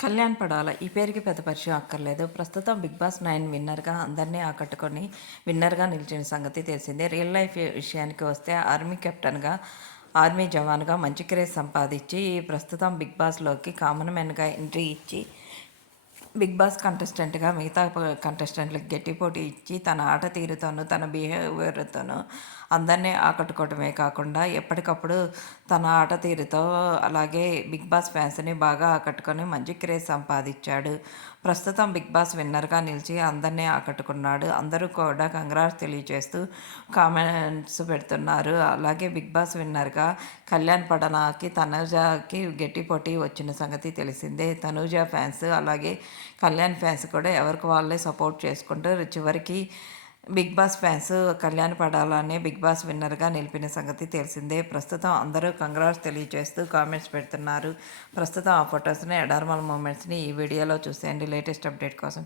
కళ్యాణ్ పడాల ఈ పేరుకి పెద్ద పరిచయం అక్కర్లేదు. ప్రస్తుతం 'బిగ్ బాస్ 9' విన్నర్‌గా అందరినీ ఆకట్టుకొని విన్నర్‌గా నిలిచిన సంగతి తెలిసిందే. రియల్ లైఫ్ విషయానికి వస్తే ఆర్మీ కెప్టెన్‌గా, ఆర్మీ జవాన్‌గా మంచి క్రేజ్ సంపాదించి ప్రస్తుతం 'బిగ్ బాస్'లోకి కామన్ మ్యాన్‌గా ఎంట్రీ ఇచ్చి 'బిగ్ బాస్' కంటెస్టెంట్‌గా మిగతా కంటెస్టెంట్‌లకి గట్టి పోటీ ఇచ్చి తన ఆట తీరుతోనూ, తన బిహేవియర్‌తోనూ అందరినీ ఆకట్టుకోవడమే కాకుండా ఎప్పటికప్పుడు తన ఆట తీరుతో అలాగే 'బిగ్ బాస్' ఫ్యాన్స్‌ని బాగా ఆకట్టుకొని మంచి క్రేజ్ సంపాదించాడు. ప్రస్తుతం 'బిగ్ బాస్' విన్నర్‌గా నిలిచి అందరినీ ఆకట్టుకున్నాడు. అందరూ కూడా కంగ్రాట్స్ తెలియజేస్తూ కామెంట్స్ పెడుతున్నారు. అలాగే 'బిగ్ బాస్' విన్నర్‌గా కళ్యాణ్ పడనాకి, తనూజకి గట్టి పోటీ వచ్చిన సంగతి తెలిసిందే. తనూజ ఫ్యాన్స్ అలాగే కళ్యాణ్ ఫ్యాన్స్ కూడా ఎవరికి వాళ్ళే సపోర్ట్ చేసుకుంటూ చివరికి 'బిగ్ బాస్' ఫ్యాన్స్ కళ్యాణ్ పడాలనే 'బిగ్ బాస్' విన్నర్‌గా నిలిపిన సంగతి తెలిసిందే. ప్రస్తుతం అందరూ కంగ్రాట్స్ తెలియజేస్తూ కామెంట్స్ పెడుతున్నారు. ప్రస్తుతం ఆ ఫొటోస్‌ని, అడార్మల్ మూమెంట్స్‌ని ఈ వీడియోలో చూసేయండి. లేటెస్ట్ అప్డేట్ కోసం